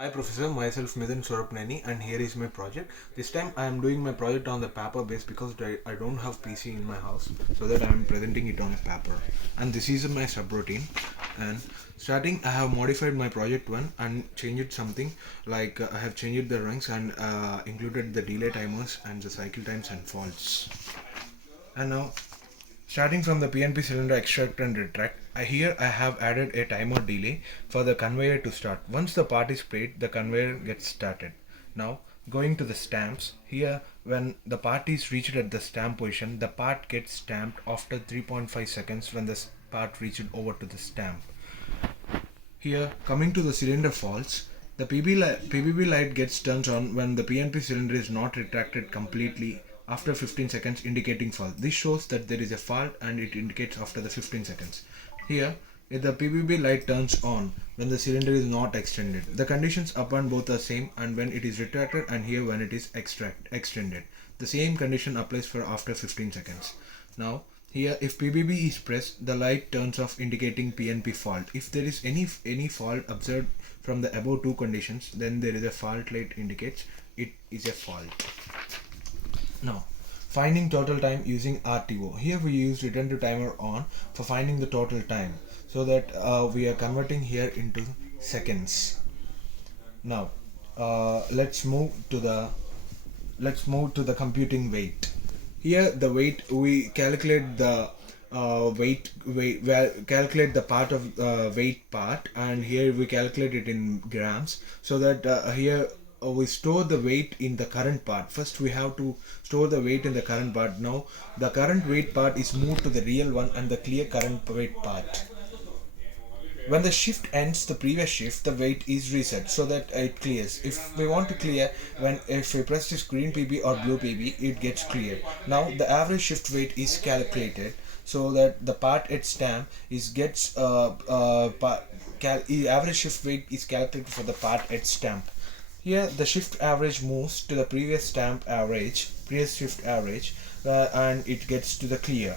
Hi Professor, myself midhun surapaneni and here is my project. This time I am doing my project on the paper base because I don't have PC in my house, so that I am presenting it on paper. And this is my subroutine. And starting I have modified my project one and changed something like I have changed the ranks and included the delay timers and the cycle times and faults. And now starting from the PNP cylinder extract and retract, here I have added a timer delay for the conveyor to start. Once the part is played, the conveyor gets started. Now going to the stamps, here when the part is reached at the stamp position, the part gets stamped after 3.5 seconds when the part reached over to the stamp. Here, coming to the cylinder faults, the PBB light gets turned on when the PNP cylinder is not retracted completely after 15 seconds, indicating fault. This shows that there is a fault and it indicates after the 15 seconds. Here, if the PBB light turns on when the cylinder is not extended. The conditions upon both are same and when it is retracted and here when it is extended. The same condition applies for after 15 seconds. Now, here, if PBB is pressed, the light turns off indicating PNP fault. If there is any fault observed from the above two conditions, then there is a fault light indicates it is a fault. Now, finding total time using RTO. Here we use return to timer on for finding the total time, so that we are converting here into seconds. Now, let's move to the computing weight. Here the weight, we calculate the calculate the part of weight part, and here we calculate it in grams, so that here we store the weight in the current part. First we have to store the weight in the current part. Now the current weight part is moved to the real one and the clear current weight part. When the shift ends the previous shift, the weight is reset so that it clears. If we want to clear, if we press this green PB or blue PB, it gets cleared. Now the average shift weight is calculated so that the part at stamp is gets average shift weight is calculated for the part at stamp. Here the shift average moves to the previous shift average, and it gets to the clear.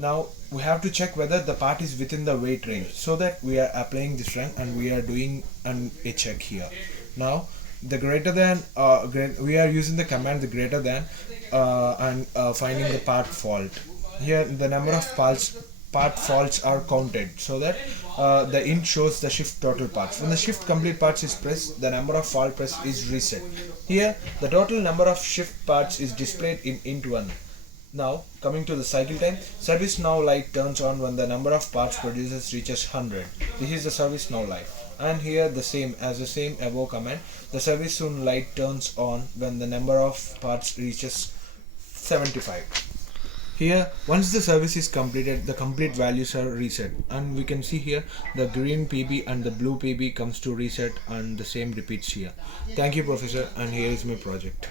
Now we have to check whether the part is within the weight range, so that we are applying this rank and we are doing a check here. Now the greater than we are using the command the greater than and finding the part fault. Here the number of part faults are counted, so that the int shows the shift total parts. When the shift complete parts is pressed, the number of fault press is reset. Here the total number of shift parts is displayed in int 1. Now coming to the cycle time, service now light turns on when the number of parts produced reaches 100. This is the service now light. And here the same above command, the service soon light turns on when the number of parts reaches 75. Here once the service is completed, the complete values are reset, and we can see here the green PB and the blue PB comes to reset, and the same repeats here. Thank you Professor, and here is my project.